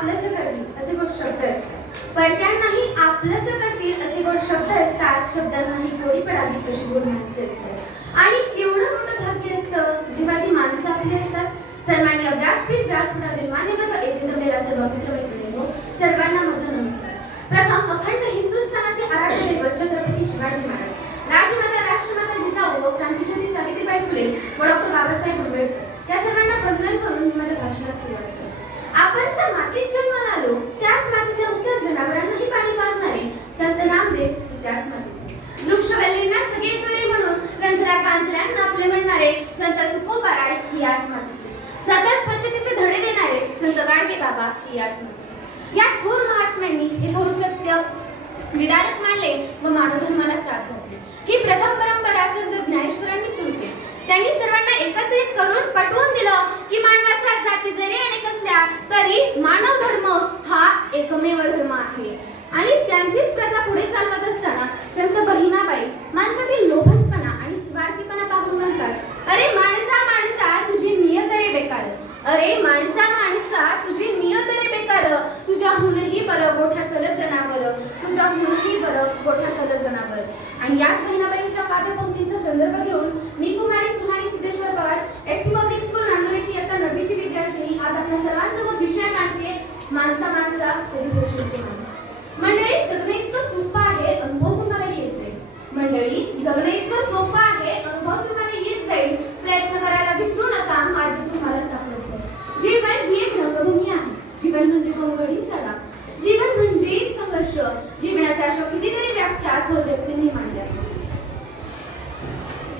आपलंसं करतील असे गोड शब्द असतात. परक्यांनाही आपलंसं करतील असे गोड शब्द असतात. शब्दांनाही गोडी पडावी तशी गोड माणसे असतात. आणि एवढं मोठं भाग्य असतं जेव्हा ती माणसं आपली असतात. सन्माननीय व्यासपीठावरील मान्यवर व येथे जमलेला सर्व मित्रमैत्रिणींनो, सर्वांना माझा नमस्कार. प्रथम अखंड हिंदुस्थानाचे आराध्य दैवत छत्रपती शिवाजी महाराज, राजमाता राष्ट्रमाता जिजाऊ व क्रांतिज्योती सावित्रीबाई फुले व डॉक्टर बाबासाहेब आंबेडकर या सर्वांना वंदन करून मी माझ्या भाषणास सुरुवात करते. आपण ज्या मातीत जन्माला आलो त्याच मातीतल्या मुख्य जनावरांनाही पाणी पाजणारे संत नामदेव त्याच मातीत, वृक्षवल्लींना सगळे सोयरे म्हणून रंजला कांजल्यांना आपले म्हणणारे संत तुकोबाराय ही याच मातीतले, सतत स्वच्छतेचे धडे देणारे संत गाडगे बाबा ही याच मातीतले. या थोर महात्म्यांनी हे थोर सत्य विदारक मांडले व मानवधर्माला साथ घातली. ही प्रथम परंपरा संत ज्ञानेश्वरांनी सुरू केली. त्यांनी सर्वांना एकत्रित करून पटवून दिलं की मानवाच्या जाती जरी अनेक असल्या तरी मानव धर्म हा एकमेव धर्म आहे. आणि त्यांचीच प्रथा पुढे चालवत असताना संत बहिणाबाई माणसातील लोभसपणा आणि स्वार्थीपणा पाहून म्हणतात, अरे माणसा माणसा तुझी नियत रे बेकार, अरे माणसा माणसा तुझी नियत रे बेकार, तुझ्याहूनही बरं गोठ्या कल जनावर, तुझ्याहूनही बरं गोठ्या कल जनावर. आणि याच बहिणाबाईंच्या काव्यपंक्तींचा संदर्भ घेऊन मी Kumari Suhani Siddheshwar Pawar SP public school नांदुरेची इयत्ता 9वीची विद्यार्थिनी आज आपल्या सर्वांसमोर विषय मांडते, माणसा माणसा कधी होशील ते माणूस. मंडळी, जगणे इतकं सोपं आहे, अनुभव तुम्हाला येत जाईल. मंडळी, जगणे इतकं सोपं आहे, अनुभव तुम्हाला येत जाईल. प्रयत्न करायला विसरू नका, मार्ग तुम्हाला सापडेल. जीवन ही एक रंगभूमी आहे. जीवन म्हणजे गोंगडी चढा, जीवन म्हणजे संघर्ष. जीवनाच्या अशा कितीतरी व्याख्या थोर व्यक्तींनी मांडल्या.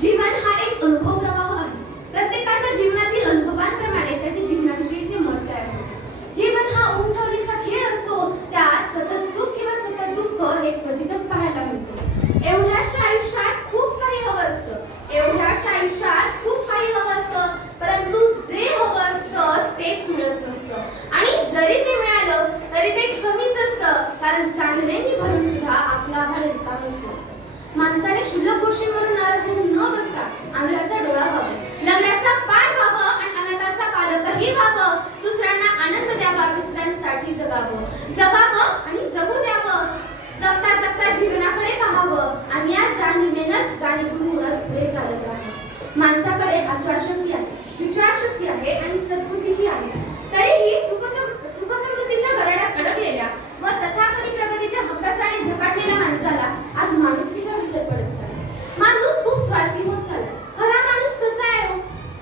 जीवन हा एक अनुभव प्रवाह आहे. प्रत्येकाच्या जीवनातील अनुभवांप्रमाणे त्याच्या जीवनाविषयीचे मत तयार होते. जीवन हा उंचवलीचा खेळ असतो. त्यात सतत सुख किंवा सतत दुःख हे क्वचितच पाहायला मिळते. एवढ्याशा आयुष्यात खूप काही हवं असतं, एवढ्याशा आयुष्यात खूप काही हवं असतं, परंतु जे हवं असतं तेच मिळत नसतं. आणि जरी ते मिळालं तरी ते कमीच असतं, कारण चांगल्याने भरून सुद्धा आपला आभाळ रिकामीच असतं. माणसाने क्षुल्लक गोष्टींवरून नाराज होऊन न बसता आंधळ्याचा डोळा व्हावा, लंगड्याचा पाय व्हावं आणि अनाथाचा पालकही व्हावं. दुसऱ्यांना आनंद द्यावा, दुसऱ्यांसाठी जगावं, जगावं आणि जगू द्यावं. जगता जगता जीवनाकडे पाहावं आणि या जाणीवेनंच गाणी गुणगुणत पुढे चालत राहावं. माणसाकडे आचारशक्ती आहे, विचारशक्ती आहे आणि सद्बुद्धीही आहे. तरीही सुखसमृद्धीच्या गरड्यात अडकलेल्या व तथाकथित प्रगतीच्या हक्कासाठी झपाटलेल्या माणसाला आज माणुसकीचा विसर पडत चालला. माणूस खूप स्वार्थी होत चालला. खरा माणूस कसा आहे हो?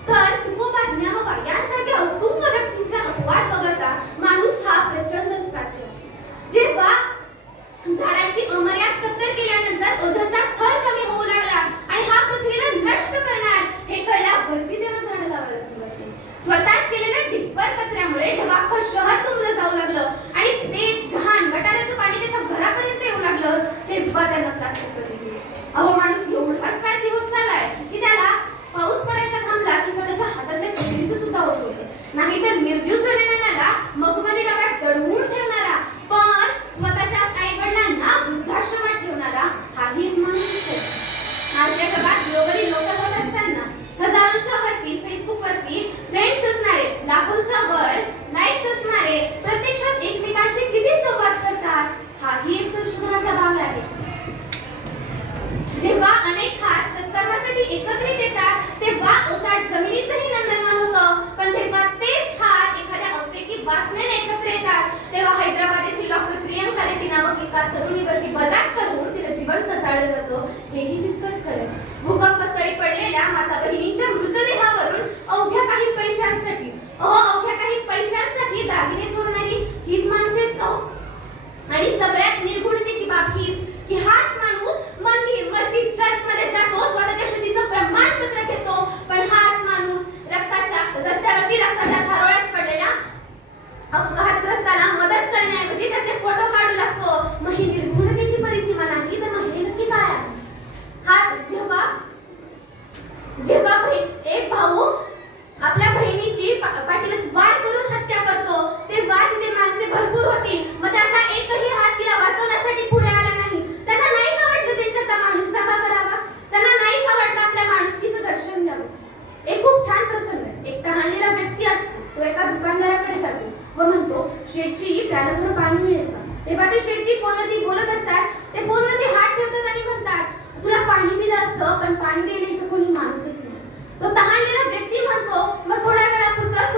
तर तुकोबा, ज्ञानोबा यांसारख्या उत्तुंग व्यक्तींचा अपवाद वगळता माणूस हा प्रचंड स्वार्थी आहे. जेव्हा झाडाची अमर्याद कत्तल केल्यानंतर ओझोनचा थर कमी होऊ लागला आणि हा पृथ्वीला नष्ट करणार हे कळल्यावरती त्यानं झाडं लावायला सुरुवात केली. स्वतःच केलेल्या ढिप्पर कचऱ्यामुळे जेव्हा अख्खं शहर तुंबलं जाऊ लागलं आणि तेच घाण गटाराचं पाणी त्याच्या घरापर्यंत येऊ लागलं तेव्हा त्यानं प्लास्टिक बंदी केली. अहो, माणूस एवढा स्वार्थी होत चाललाय की त्याला पाऊस पडायचा थांबला की स्वतःच्या हातातल्या चोरीचं सुद्धा ओझवलं, नाहीतर निर्जीव सोनेनाला मगमध्ये डब्यात दडवून ठेवणारा पण स्वतःच्याच आई वडिलांना वृद्धाश्रमात ठेवणारा हाही एक माणूस आहे. आजच्या जगात ग्लोबली लोक होत असताना हजारोंच्या वरती फेसबुकवरती फ्रेंड्स असणारे, लाखोंच्या वर लाईक्स असणारे प्रत्यक्षात एकमेकांशी किती संवाद करतात हाही एक संशोधनाचा भाग आहे. जेव्हा अनेक हात सत्कर्मासाठी एकत्रित येतात तेव्हा ओसाड जमिनीचंही नंदनवन होतं, पण जेव्हा तेच हात एखाद्या अवयवी वासनेने एकत्र येतात तेव्हा हैदराबाद येथील डॉक्टर प्रियंका रेड्डी नामक एका तरुणीवरती बलात्कार करून तिला जिवंत जाळलं जातं हेही तितकंच खरं. भूकंपस्थळी पडलेल्या माता बहिणींच्या मृतदेहावरून अवघ्या काही पैशांसाठी दागिने चोरणारी हीच माणसे आहेत का? आणि सगळ्यात निर्गुणतेची बाब हीच की हाच माणूस मंदिर, मशीद, चर्चमध्ये जातो, स्वतःच्या शुद्धीचं प्रमाणपत्र घेतो, पण हाच माणूस रस्त्यावरती रक्ताच्या धारोळ्यात पडलेल्या अपघातग्रस्ताला मदत करण्याऐवजी त्याचे फोटो काढू लागतो. मग ही निर्गुणतेची परिसीमा नाही तर मग हे नक्की काय आहे? हा जेव्हा एक भाऊ आपल्या बहिणीची पाठीला वार करून हत्या करतो शेठजी प्याला थोडं पाणी मिळेल का? तेव्हा ते शेठजी फोनवरती बोलत असतात. ते फोनवरती हात ठेवतात आणि म्हणतात, तुला पाणी दिलं असतं पण पाणी द्यायला इथं कोणी माणूसच नाही. तो तहानलेला व्यक्ती म्हणतो, मग थोड्या वेळापुरतं